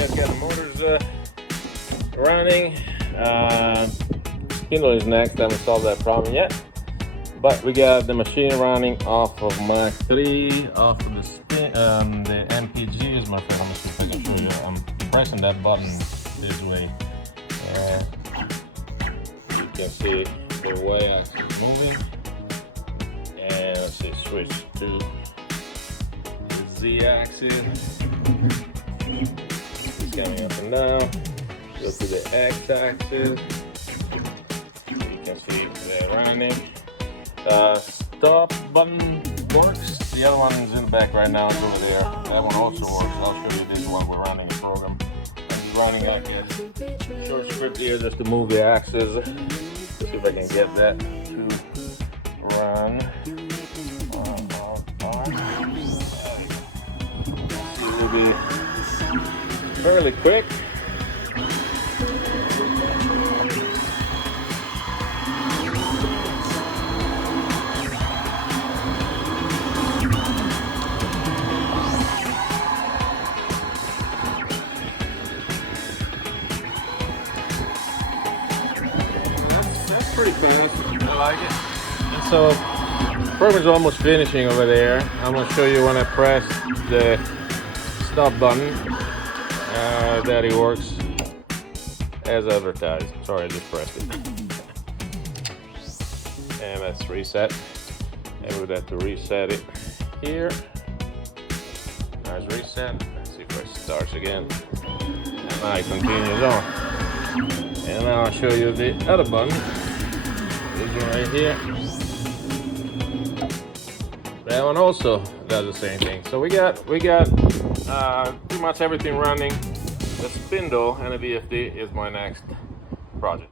guys got the motors running. Spindle is next. I haven't solved that problem yet. But we got the machine running off of Mach 3, off of the MPGs, my friend. Let me see if I can show you. I'm pressing that button this way. You can see the y-axis moving. And let's see, switch to the z-axis. It's coming up and down. Go to the x-axis. You can see they're running. Stop button works. The other one is in the back right now. It's over there. That one also works. I'll show you this one. We're running a program. I'm running like a short script here just to move the axis. Let's see if I can get that to run. It will be fairly quick. Pretty fast. I like it. And so, the program's almost finishing over there. I'm going to show you when I press the stop button that it works as advertised. Sorry, I just pressed it. And let's reset. And we'd have to reset it here. Now it's reset. Let's see if it starts again. And now it continues on. And now I'll show you the other button. This one right here. That one also does the same thing. So we got pretty much everything running. The spindle and the VFD is my next project.